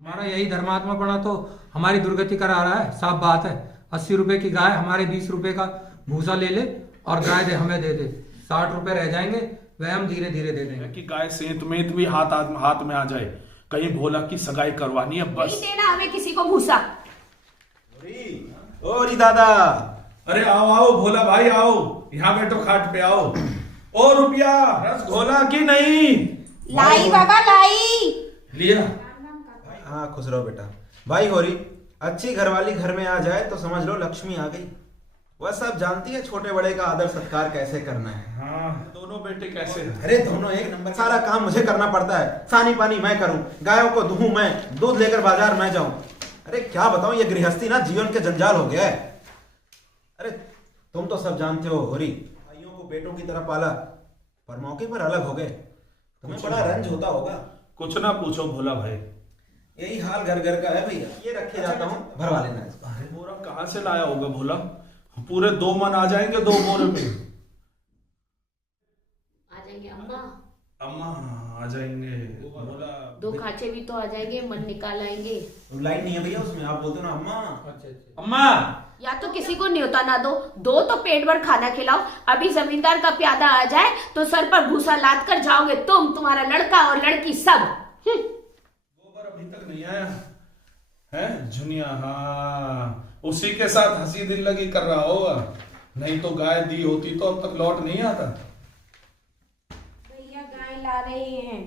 हमारा यही धर्मात्मा पड़ा तो हमारी दुर्गति करा रहा है, साफ बात है। 80 रुपए की गाय हमारे 20 रुपए का भूसा ले ले और गाय दे हमें दे दे, 60 रुपए रह जाएंगे, वह हम धीरे धीरे दे देंगे। कि गाय सेंत मेंत भी हाथ में आ जाए, कहीं भोला की सगाई करवानी है बस। नहीं देना हमें किसी को भूसा। ओ री दादा, अरे आओ आओ भोला भाई आओ, यहाँ बैठो खाट पे आओ। ओ रुपया रस घोला की नहीं? लाई बाबा लाई। लिया। हाँ खुश रहो बेटा। भाई होरी, अच्छी घरवाली घर में आ जाए तो समझ लो लक्ष्मी आ गई। वह सब जानती है छोटे बड़े का आदर सत्कार कैसे करना है। हाँ दोनों बेटे कैसे हैं? अरे दोनों एक नंबर। सारा काम मुझे करना पड़ता है, सानी पानी मैं करूं, गायों को दूहूं मैं, दूध लेकर बाजार मैं जाऊं। अरे क्या बताऊं, ये गृहस्थी ना जीवन के जंजाल हो गया है। अरे तुम तो सब जानते हो होरी, भाइयों को बेटों की तरह पाला, पर मौके पर अलग हो गए, तुम्हें बड़ा रंज होता होगा। कुछ ना पूछो भोला भाई, यही हाल घर घर का है भैया। ये रखे जाता हूँ, भरवा लेना इसको। अरे बोरा कहाँ से लाया होगा भोला? पूरे 2 मन आ जाएंगे 2 बोरे में। आ जाएंगे अम्मा, अम्मा आ जाएंगे। भोला 2 खाचे भी तो आ जाएंगे, मन निकाल आएंगे। लाइन नहीं है भैया उसमें, आप बोलते हो ना अम्मा। अच्छा। अम्मा। या तो किसी को न्योता ना दो, तो पेट भर खाना खिलाओ। अभी जमींदार का प्यादा आ जाए तो सर पर भूसा लाद कर जाओगे तुम, तुम्हारा लड़का और लड़की सब। गोबर अभी तक नहीं आया है? झुनिया हाँ, उसी के साथ हंसी दिल लगी कर रहा होगा, नहीं तो गाय दी होती तो अब तक लौट नहीं आता। भैया गाय ला रहे हैं,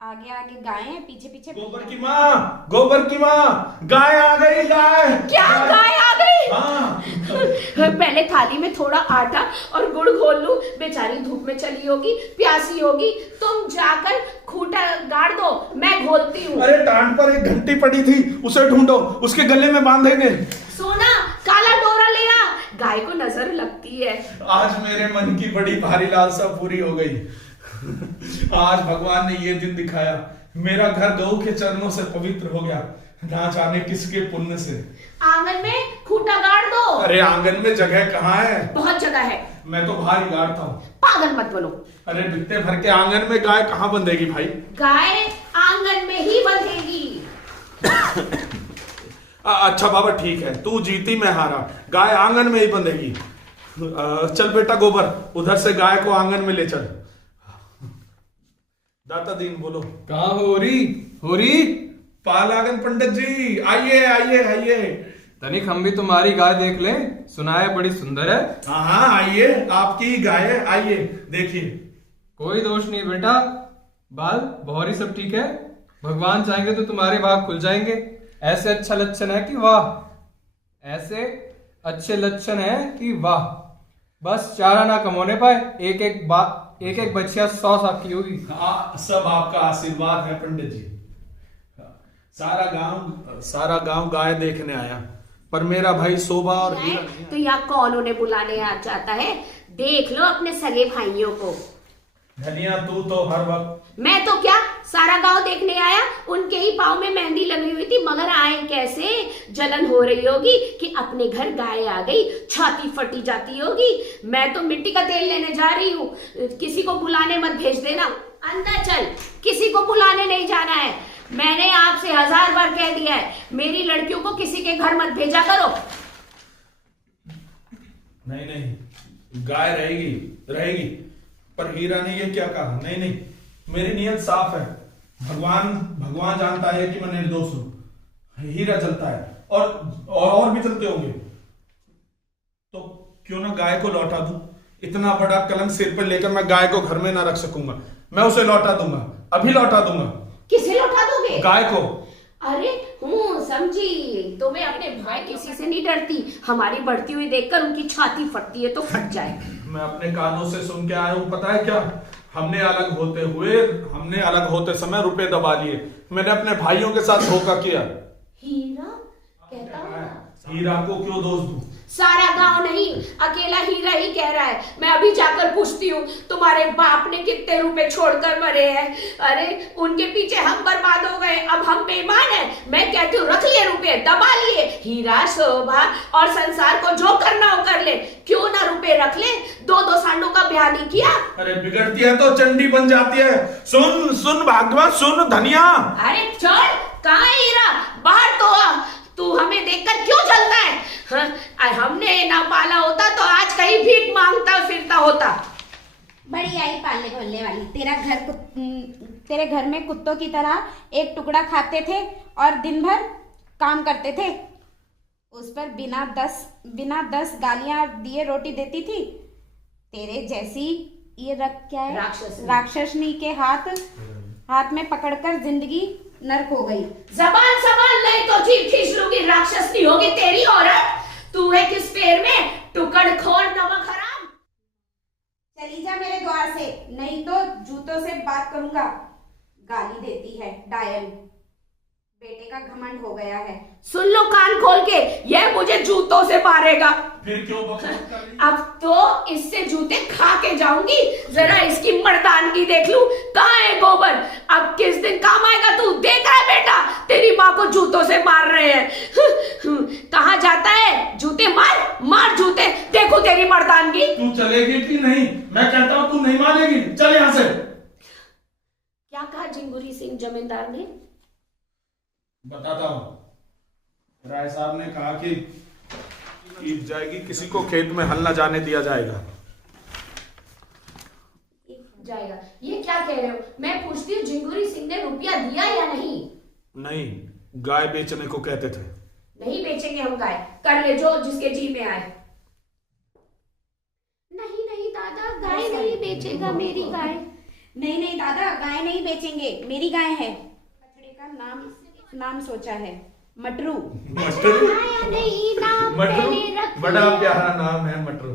आगे आगे गाय है, पीछे पीछे गोबर की माँ, गोबर की माँ, गाय आ गई गाय। क्या गाय आ गई? हाँ। पहले थाली में थोड़ा आटा और गुड़ घोल लूं, बेचारी धूप में चली होगी, प्यासी होगी। तुम जाकर खूंटा गाड़ दो, मैं घोलती हूँ। अरे टांड पर एक घंटी पड़ी थी, उसे ढूंढो, उसके गले में बांधेंगे। सोना काला डोरा ले आ, गाय को नजर लगती है। आज मेरे मन की बड़ी भारी लालसा पूरी हो गई। आज भगवान ने ये दिन दिखाया, मेरा घर गऊ के चरणों से पवित्र हो गया, ना जाने किसके पुण्य से। आंगन में खूंटा गाड़ दो। अरे आंगन में जगह कहाँ है? बहुत जगह है। मैं तो बाहर ही गाड़ता हूँ। पागल मत बोलो। अरे बित्ते भर के आंगन में गाय कहाँ बंधेगी भाई? गाय आंगन में ही बंधेगी। अच्छा बाबा ठीक है, तू जीती मैं हारा, गाय आंगन में ही बंधेगी। चल बेटा गोबर, उधर से गाय को आंगन में ले चल। दाता दीन बोलो। कहाँ हो रही? पालागन पंडित जी, आइए आइए आइए। तनिक हम भी तुम्हारी गाय देख लें, सुना है बड़ी सुंदर है। हाँ हाँ आइए, आपकी ही गाय है, आइए देखिए। कोई दोष नहीं बेटा, बाल बहौरी सब ठीक है, भगवान चाहेंगे तो तुम्हारे भाग खुल जाएंगे। ऐसे अच्छा लक्षण है कि वाह, ऐसे अच्छे लक्षण है कि वाह। बस चारा ना कम होने पाए, एक एक बच्चिया 100 साल की होगी। सब आपका आशीर्वाद है पंडित जी। सारा गांव गाय देखने आया, पर मेरा भाई शोभा और हीरा नहीं तो यहाँ कौन उन्हें बुलाने आ जाता है? देख लो अपने सगे भाइयों को। धनिया तू तो हर वक्त। मैं तो क्या, सारा गांव देखने आया। उनके ही पाँव में मेहंदी लगी हुई थी, मगर आए कैसे? जलन हो रही होगी कि अपने घर गाय आ गई, छाती फटी जाती होगी। मैं तो मिट्टी का तेल लेने जा रही हूँ, किसी को बुलाने मत भेज देना। अंदर चल, किसी को बुलाने नहीं जाना है। मैंने आपसे 1000 बार कह दिया है, मेरी लड़कियों को किसी के घर मत भेजा करो। नहीं नहीं, गाय रहेगी, पर हीरा ने ये क्या कहा? नहीं नहीं, मेरी नियत साफ है। भगवान जानता है कि मैं निर्दोष हूं। हीरा चलता है और भी चलते होंगे, तो क्यों ना गाय को लौटा दूं? इतना बड़ा कलंक सिर पर लेकर मैं गाय को घर में ना रख सकूंगा। मैं उसे लौटा दूंगा, अभी लौटा दूंगा। किसे लौटा दोगे? गाय को। अरे समझी, तुम्हें अपने भाई किसी से नहीं डरती। हमारी बढ़ती हुई देखकर उनकी छाती फटती है तो फट जाए। मैं अपने कानों से सुन के आया हूं, पता है क्या? हमने अलग होते समय रुपए दबा लिए। मैंने अपने भाइयों के साथ धोखा किया। हीरा कहता हूँ, हीरा को क्यों दोष दूं? सारा गांव नहीं, अकेला हीरा ही कह रहा है। मैं अभी जाकर पूछती हूँ तुम्हारे बाप ने कितने रुपए छोड़कर मरे हैं। अरे उनके पीछे हम बर्बाद हो गए, अब हम बेईमान हैं। मैं कहती हूँ रख लिए रुपए, दबा लिए। हीरा शोभा और संसार को जो करना हो कर ले, क्यों ना रुपए रख ले। 2-2 सांडों का ब्याह नहीं किया। अरे बिगड़ती है तो चंडी बन जाती है। सुन भागवत सुन धनिया। अरे चल, कहाँ है हीरा? तेरे घर में कुत्तों की तरह एक टुकड़ा खाते थे और दिन भर काम करते थे। उस पर बिना दस गालियां दिए रोटी देती थी। तेरे जैसी ये क्या है, राक्षसनी के हाथ में पकड़कर जिंदगी नरक हो गई। जबान संभाल, नहीं तो जीभ खींच लूंगी। राक्षसनी होगी तेरी औरत। तू है किस पैर में, टुकड़खोर नमक हराम। चली जा मेरे द्वार से, नहीं तो जूतों से बात करूंगा। गाली देती है डायन, बेटे का घमंड हो गया है। सुन लो कान खोल के, यह मुझे जूतों से मारेगा। फिर क्यों बकवास कर रही? अब तो इससे जूते खा के जाऊंगी। जरा इसकी मर्दानगी देख लूं। कहाँ है गोबर? अब किस दिन काम आएगा तू? देखा है बेटा, तेरी माँ को जूतों से मार रहे हैं। कहाँ जाता है? जूते मार जूते। देखो तेरी मर्दानगी। तू चलेगी कि नहीं? मैं कहता हूँ तू नहीं मानेगी। चल यहाँ से। क्या कहा जिंगुरी सिंह जमींदार ने? बताता हूँ। राय साहब ने कहा कि ईद जाएगी, किसी को खेत में हल न जाने दिया जाएगा। ये क्या कह रहे हो? मैं पूछती हूँ, जिंगुरी सिंह ने रुपया दिया या नहीं? नहीं, गाय बेचने को कहते थे। नहीं बेचेंगे हम गाय। कर ले जो जिसके जी में आए। नहीं दादा, गाय नहीं बेचेगा मेरी गाय। नहीं दादा, गाय नहीं बेचेंगे, मेरी गाय है। बछड़े का नाम सोचा है, मटरू। नहीं नाम मटरू, बड़ा प्यारा नाम है मटरू।